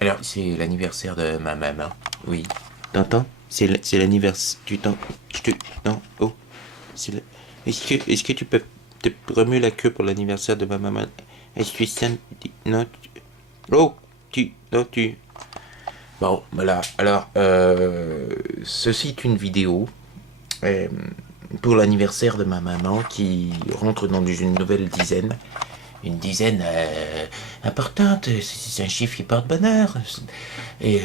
Alors, c'est l'anniversaire de ma maman. Oui. T'entends? C'est l'anniversaire. Non, oh. C'est le- Est-ce que tu peux te remuer la queue pour l'anniversaire de ma maman? Est-ce que ça... Non, oh, Non, Bon, voilà. Alors, ceci est une vidéo euh, pour l'anniversaire de ma maman qui rentre dans une nouvelle dizaine. Une dizaine importante, c'est un chiffre qui porte bonheur. Et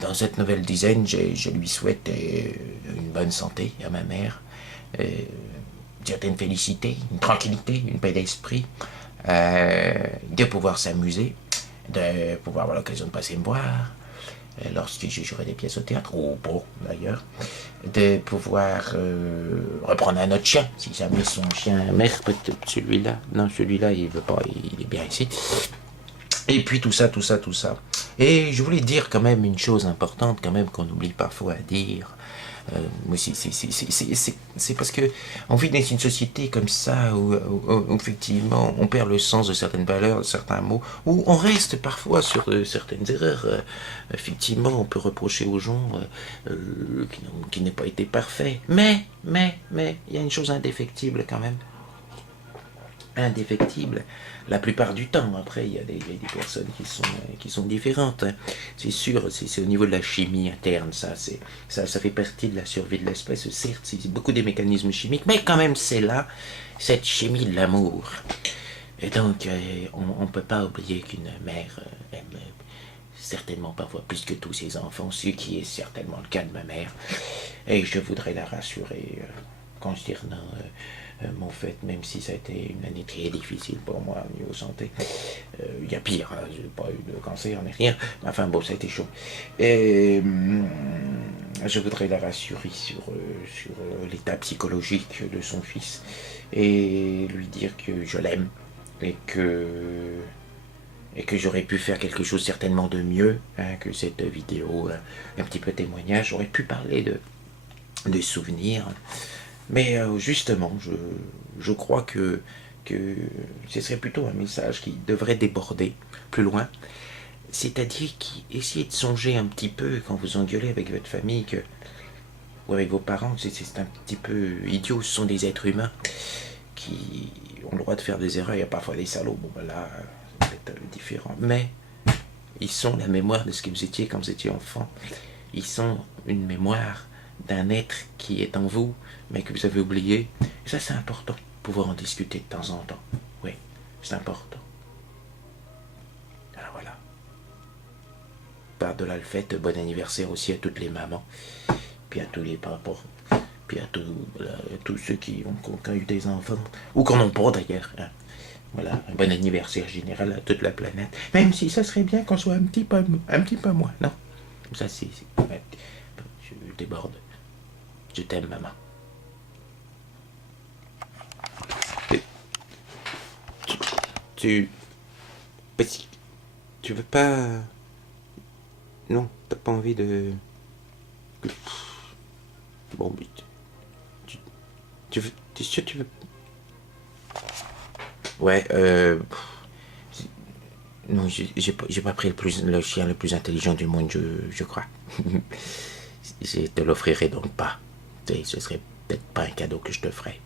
dans cette nouvelle dizaine, je lui souhaite une bonne santé à ma mère, euh, une certaine félicité, une tranquillité, une paix d'esprit, de pouvoir s'amuser, de pouvoir avoir l'occasion de passer me voir, lorsque je jouerai des pièces au théâtre, ou pas d'ailleurs, de pouvoir reprendre un autre chien, si jamais son chien mère, peut-être celui-là, non celui-là il veut pas, il est bien ici, et puis tout ça, tout ça, tout ça. Et je voulais dire quand même une chose importante, quand même, qu'on oublie parfois à dire. Moi, c'est parce que on vit dans une société comme ça où effectivement on perd le sens de certaines valeurs, de certains mots, où on reste parfois sur certaines erreurs. Effectivement, on peut reprocher aux gens qui n'aient pas été parfaits. Mais, il y a une chose indéfectible quand même, indéfectible la plupart du temps. Après, il y a des personnes qui sont différentes, hein. C'est sûr, c'est au niveau de la chimie interne, ça fait partie de la survie de l'espèce. Certes, c'est beaucoup des mécanismes chimiques, mais quand même, c'est là, cette chimie de l'amour. Et donc, on ne peut pas oublier qu'une mère aime certainement parfois plus que tous ses enfants, ce qui est certainement le cas de ma mère. Et je voudrais la rassurer concernant mon fait, même si ça a été une année très difficile pour moi au niveau santé. Il y a pire, hein, j'ai pas eu de cancer ni rien, mais enfin bon, ça a été chaud. Et je voudrais la rassurer sur l'état psychologique de son fils et lui dire que je l'aime et que j'aurais pu faire quelque chose certainement de mieux, hein, que cette vidéo, un petit peu témoignage. J'aurais pu parler de souvenirs, mais justement, je crois que ce serait plutôt un message qui devrait déborder plus loin. C'est-à-dire qu'essayez de songer un petit peu quand vous engueulez avec votre famille ou avec vos parents, c'est un petit peu idiot, ce sont des êtres humains qui ont le droit de faire des erreurs, il y a parfois des salauds, bon ben là, c'est peut-être différent. Mais ils sont la mémoire de ce que vous étiez quand vous étiez enfant. Ils sont une mémoire d'un être qui est en vous, mais que vous avez oublié. Et ça, c'est important, pouvoir en discuter de temps en temps. Oui, c'est important. Alors voilà. Par-delà le fait, bon anniversaire aussi à toutes les mamans, puis à tous les papas, puis à tous ceux qui ont eu des enfants, ou qui n'en ont pas d'ailleurs, hein. Voilà, un bon anniversaire général à toute la planète. Même si ça serait bien qu'on soit un petit peu moins, non? Ça, ouais, je déborde. Je t'aime, maman. Tu... Tu veux pas... Non, t'as pas envie de... Bon, mais T'es sûr que tu veux... Ouais, non, j'ai pas pris le chien le plus intelligent du monde, je crois. Je te l'offrirai donc pas. Ce serait peut-être pas un cadeau que je te ferais.